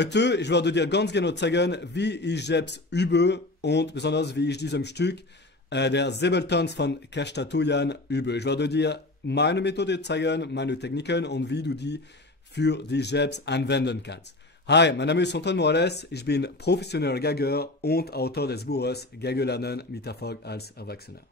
Heute, ich werde dir ganz genau zeigen, wie ich selbst übe und besonders wie ich diesem Stück der Säbeltanz von Kastatoyan übe. Ich werde dir meine Methode zeigen, meine Techniken und wie du die für dich selbst anwenden kannst. Hi, mein Name ist Anton Morales, ich bin professioneller Gagger und Autor des Buches Gagge lernen mit Erfolg als Erwachsener.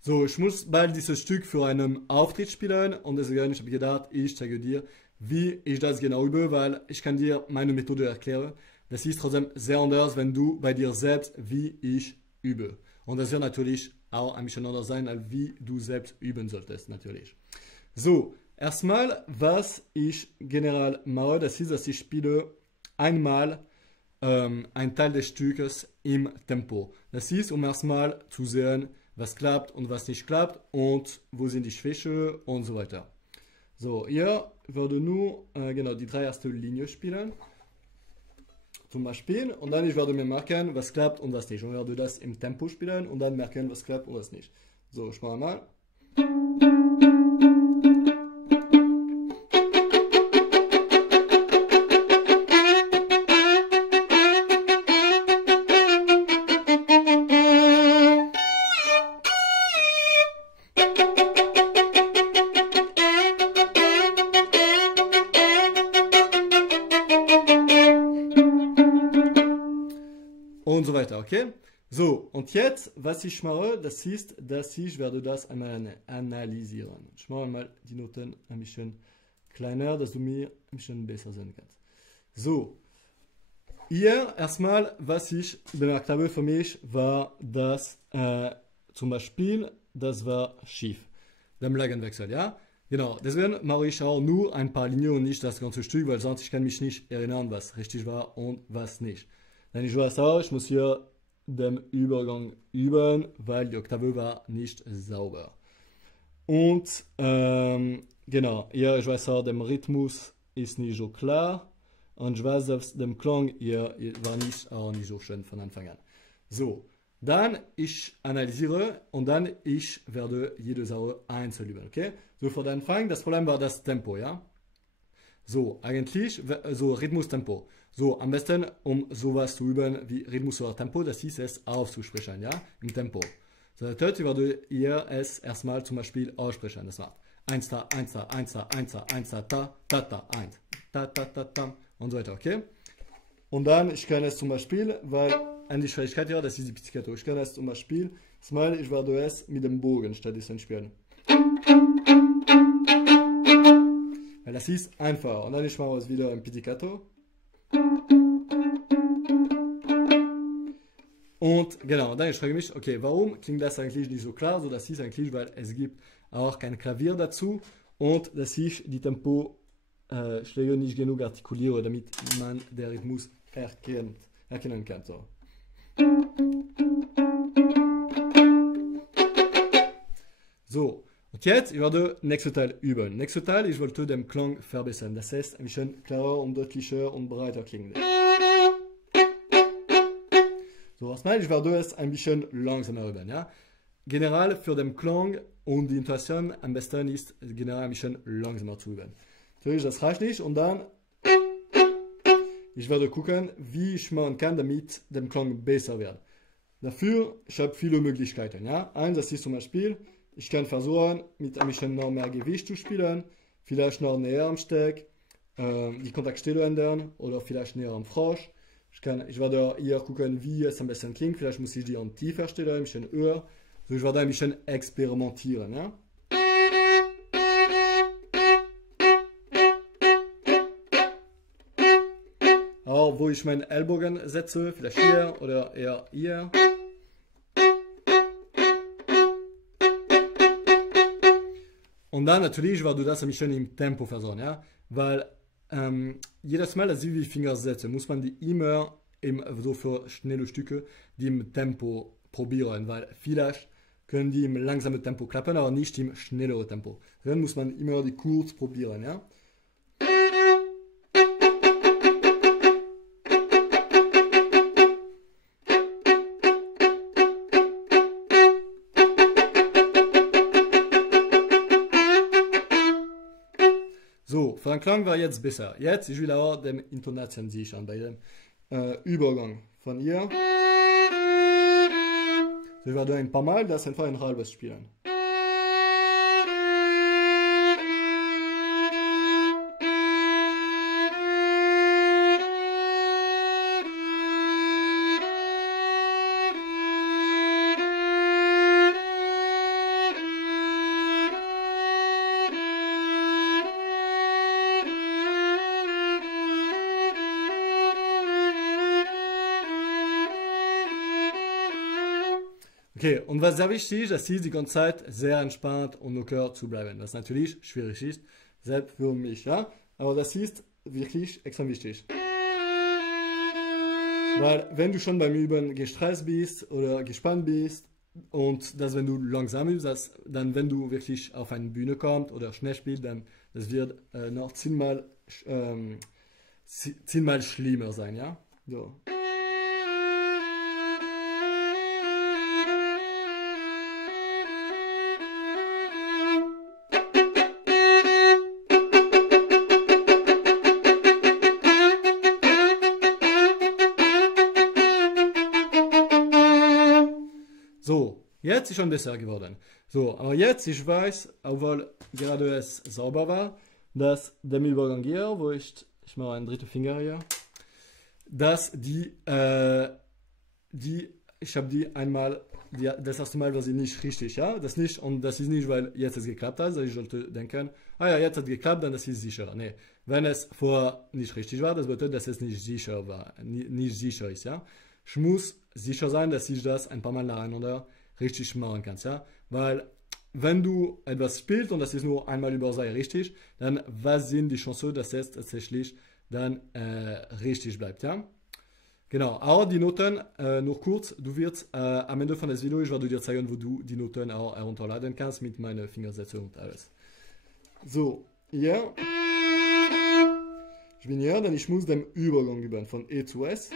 So, ich muss bald dieses Stück für einen Auftritt spielen und deswegen habe ich gedacht, ich zeige dir, wie ich das genau übe, weil ich kann dir meine Methode erklären. Das ist trotzdem sehr anders, wenn du bei dir selbst, wie ich übe. Und das wird natürlich auch ein bisschen anders sein, als wie du selbst üben solltest, natürlich. So, erstmal, was ich generell mache, das ist, dass ich spiele einmal einen Teil des Stückes im Tempo. Das ist, um erstmal zu sehen, was klappt und was nicht klappt und wo sind die Schwächen und so weiter. So, hier würde nur genau die drei erste Linie spielen, zum Beispiel, und dann ich werde mir merken, was klappt und was nicht. Und ich werde das im Tempo spielen und dann merken, was klappt und was nicht. So, ich mache mal. Und so weiter, okay? So, und jetzt, was ich mache, das ist, dass ich werde das einmal analysieren. Ich mache mal die Noten ein bisschen kleiner, dass du mir ein bisschen besser sehen kannst. So, hier erstmal, was ich bemerkt habe für mich, war, dass zum Beispiel, das war schief, beim Lagenwechsel, ja? Genau, deswegen mache ich auch nur ein paar Linien und nicht das ganze Stück, weil sonst ich kann mich nicht erinnern, was richtig war und was nicht. Wenn ich weiß auch, ich muss hier den Übergang üben, weil die Oktave war nicht sauber. Und genau, hier ich weiß auch, der Rhythmus ist nicht so klar. Und ich weiß, dass der Klang hier war auch nicht so schön von Anfang an. So, dann ich analysiere und dann ich werde jede Sache einzeln üben, okay? So, vor den Anfang, das Problem war das Tempo, ja? So, eigentlich, so Rhythmus-Tempo. So, am besten, um sowas zu üben wie Rhythmus oder Tempo, das ist es auszusprechen, ja, im Tempo. So, das werde hier es erstmal zum Beispiel aussprechen. Das macht 1 ta, 1 ta, 1 ta, 1 ta, 1 ta, ta, 1, ta, ta, und so weiter, okay? Und dann, ich kann es zum Beispiel, weil an die Schwierigkeit, ja, das ist die Pizzicato. Ich kann es zum Beispiel, erstmal, ich werde es mit dem Bogen stattdessen spielen. Weil das ist einfach. Und dann ich mache es wieder im Pizzicato. Und genau, dann ich frage mich, okay, warum klingt das eigentlich nicht so klar? So, das ist eigentlich, weil es gibt auch kein Klavier dazu und dass ich die Tempo-Schläge nicht genug artikuliere, damit man den Rhythmus erkennen kann. So. So, und jetzt, ich werde nächsten Teil üben. Nächsten Teil, ich wollte den Klang verbessern. Das heißt, ein bisschen klarer und deutlicher und breiter klingen. So, erstmal, ich werde es ein bisschen langsamer üben. Ja? Generell für den Klang und die Intonation am besten ist, generell ein bisschen langsamer zu üben. Natürlich, das reicht nicht und dann, ich werde gucken, wie ich machen kann, damit der Klang besser wird. Dafür, ich habe viele Möglichkeiten. Ja? Eins, das ist zum Beispiel, ich kann versuchen, mit ein bisschen noch mehr Gewicht zu spielen, vielleicht noch näher am Steck, die Kontaktstelle ändern oder vielleicht näher am Frosch. Ich werde hier gucken, wie es am besten klingt. Vielleicht muss ich die an tiefer stellen, ein bisschen höher. So, ich werde ein bisschen experimentieren. Ja? Auch wo ich meinen Ellbogen setze, vielleicht hier oder eher hier. Und dann natürlich werde ich das ein bisschen im Tempo versuchen, ja? Weil jedes Mal, dass ich die Finger setze, muss man die immer so für schnelle Stücke, die im Tempo probieren, weil vielleicht können die im langsamen Tempo klappen, aber nicht im schnelleren Tempo. Dann muss man immer die kurz probieren, ja? mein Klang war jetzt besser. Jetzt, ich will auch die Intonation sichern bei dem Übergang von hier. So, ich werde ein paar Mal das einfach ein halbes spielen. Okay, und was sehr wichtig ist, dass Sie die ganze Zeit sehr entspannt und locker zu bleiben. Das natürlich schwierig ist, selbst für mich, ja. Aber das ist wirklich extrem wichtig. Weil wenn du schon beim Üben gestresst bist oder gespannt bist und dass wenn du langsam übst, dann wenn du wirklich auf eine Bühne kommst oder schnell spielst, dann das wird noch zehnmal schlimmer sein, ja. So. So, jetzt ist schon besser geworden. So, aber jetzt, ich weiß, obwohl gerade es sauber war, dass der Übergang hier, wo ich mache einen dritten Finger hier, dass ich habe die einmal, das erste Mal war sie nicht richtig, ja, das nicht, und das ist nicht, weil jetzt es geklappt hat, also ich sollte denken, ah ja, jetzt hat es geklappt, dann das ist sicher. Nee, wenn es vorher nicht richtig war, das bedeutet, dass es nicht sicher war, nicht sicher ist, ja. Ich muss sicher sein, dass ich das ein paar Mal nacheinander richtig machen kann, ja, weil wenn du etwas spielst und das ist nur einmal über sei richtig, dann was sind die Chancen, dass es tatsächlich dann richtig bleibt, ja. Genau, auch die Noten, nur kurz, du wirst am Ende von das Video, ich werde dir zeigen, wo du die Noten auch herunterladen kannst mit meiner Fingersetzung und alles. So, hier, ich bin hier, denn ich muss den Übergang üben von E zu S.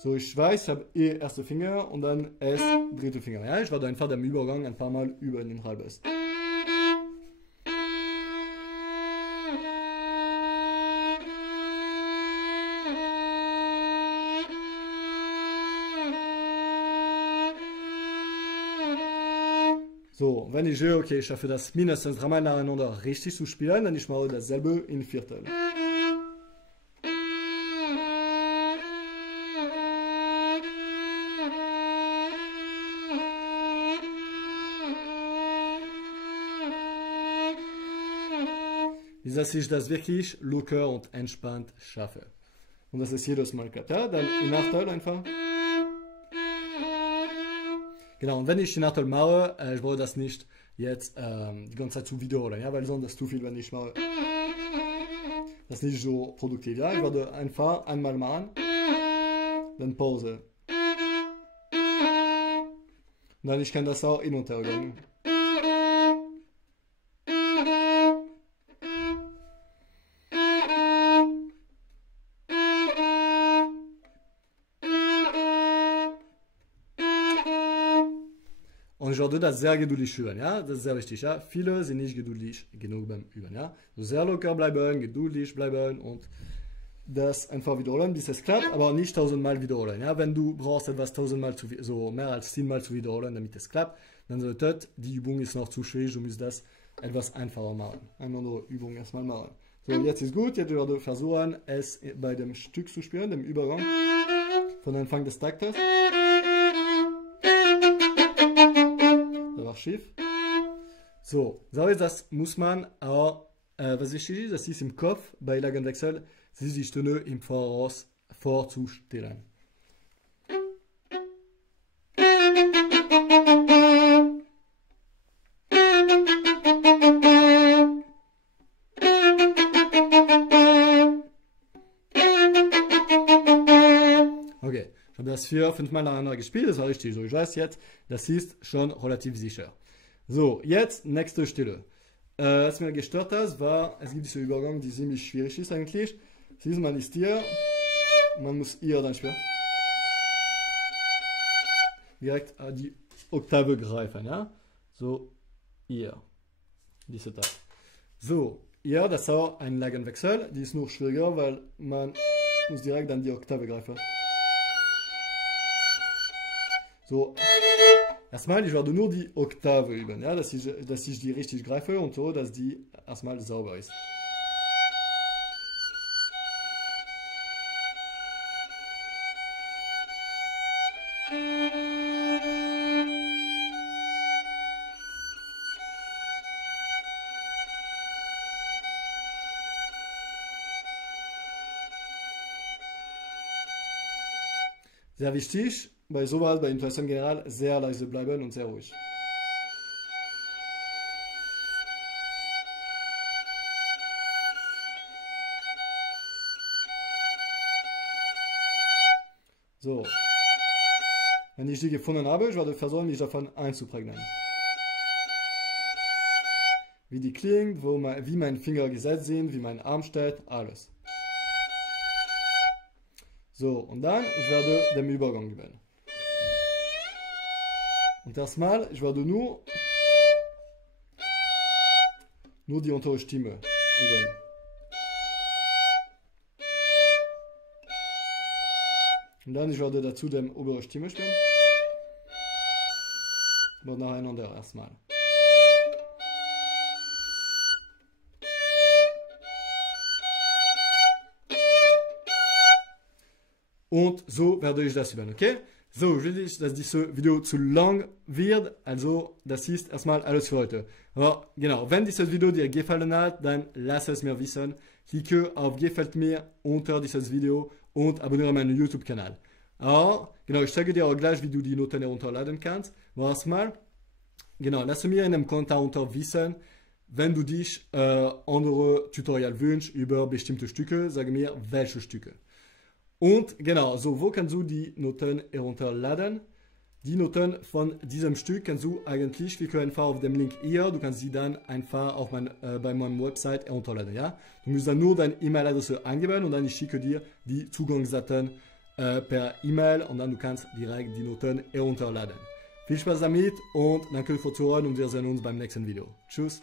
So, ich weiß, ich habe E erste Finger und dann S dritte Finger. Ja, ich werde einfach den Übergang ein paar Mal üben in halbes. So, wenn ich sehe, okay, ich schaffe das mindestens dreimal nacheinander richtig zu spielen, dann ich mache dasselbe in Viertel. Dass ich das wirklich locker und entspannt schaffe. Und das ist jedes Mal klappt. Ja, dann im Nachteil einfach. Genau, und wenn ich den Nachteil mache, ich brauche das nicht jetzt die ganze Zeit zu wiederholen, ja, weil sonst ist zu viel, wenn ich mache. Das ist nicht so produktiv. Ja, ich werde einfach einmal machen, dann Pause. Und dann ich kann das auch in Untergang. Und ich werde das sehr geduldig üben, ja, das ist sehr wichtig, ja. Viele sind nicht geduldig genug beim Üben, ja. So sehr locker bleiben, geduldig bleiben und das einfach wiederholen, bis es klappt, aber nicht 1000-mal wiederholen, ja. Wenn du brauchst etwas 1000-mal so mehr als 10-mal zu wiederholen, damit es klappt, dann bedeutet, die Übung ist noch zu schwierig, du musst das etwas einfacher machen. Eine andere Übung erstmal machen. So, jetzt ist gut, jetzt werde ich versuchen, es bei dem Stück zu spielen, dem Übergang von Anfang des Taktes. Schief. So, das muss man auch, was wichtig ist, das ist im Kopf bei Lagenwechsel, sie die Töne im Voraus vorzustellen. Okay. Ich habe das 4-5 Mal nacheinander gespielt, das war richtig so. Ich weiß jetzt, das ist schon relativ sicher. So, jetzt nächste Stelle. Was mir gestört hat, war, es gibt diesen Übergang, die ziemlich schwierig ist eigentlich. Siehst man ist hier, man muss hier dann spielen. Direkt die Oktave greifen, ja. So, hier. diese Tat. So, ja, das ist auch ein Lagenwechsel. Die ist noch schwieriger, weil man muss direkt dann die Oktave greifen. So, erstmal, ich werde nur die Oktave üben, ja, dass ich die richtig greife und so, dass die erstmal sauber ist. Sehr wichtig, bei sowas, bei Intonation general, sehr leise bleiben und sehr ruhig. So. Wenn ich die gefunden habe, ich werde versuchen, mich davon einzuprägen. Wie die klingt, wie meine Finger gesetzt sind, wie mein Arm steht, alles. So, und dann, ich werde den Übergang üben. Und erstmal, ich werde nur die untere Stimme üben. Und dann, ich werde dazu die obere Stimme spielen. Und nacheinander erstmal. Und so werde ich das üben, okay? So, ich will nicht, dass dieses Video zu lang wird, also das ist erstmal alles für heute. Aber genau, wenn dieses Video dir gefallen hat, dann lass es mir wissen. Klicke auf Gefällt mir unter dieses Video und abonniere meinen YouTube-Kanal. Alors, genau, ich zeige dir auch gleich, wie du die Noten herunterladen kannst. Aber erstmal, genau, lass mir in einem Kommentar unter wissen, wenn du dich andere Tutorial wünschst über bestimmte Stücke, sage mir, welche Stücke. Und genau, so, wo kannst du die Noten herunterladen? Die Noten von diesem Stück kannst du eigentlich, klicke einfach auf den Link hier, du kannst sie dann einfach auf bei meiner Website herunterladen, ja? Du musst dann nur deine E-Mail-Adresse eingeben und dann ich schicke dir die Zugangsdaten per E-Mail und dann du kannst direkt die Noten herunterladen. Viel Spaß damit und danke fürs Zuhören und wir sehen uns beim nächsten Video. Tschüss!